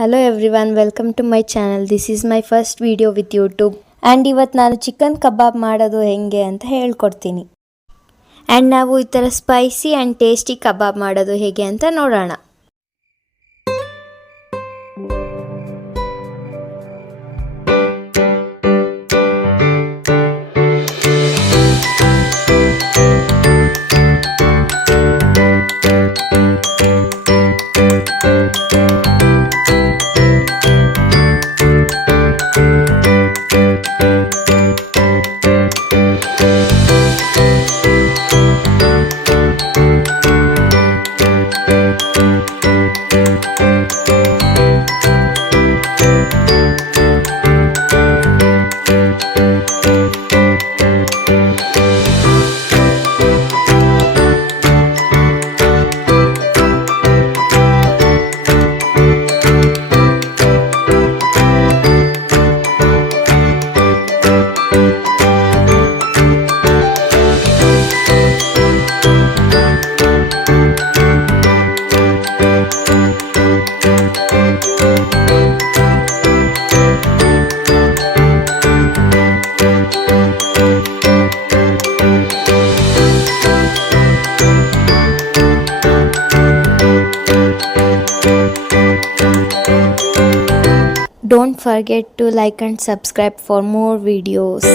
Hello everyone, welcome to my channel. This is my first video with YouTube. And ಇವತ್ತು ನಾನು chicken ಕಬಾಬ್ ಮಾಡೋದು ಹೆಂಗೆ ಅಂತ ಹೇಳ್ಕೊಡ್ತೀನಿ. ಆ್ಯಂಡ್ ನಾವು ಈ ಥರ ಸ್ಪೈಸಿ ಆ್ಯಂಡ್ ಟೇಸ್ಟಿ ಕಬಾಬ್ ಮಾಡೋದು ಹೇಗೆ ಅಂತ ನೋಡೋಣ. Don't forget to like and subscribe for more videos.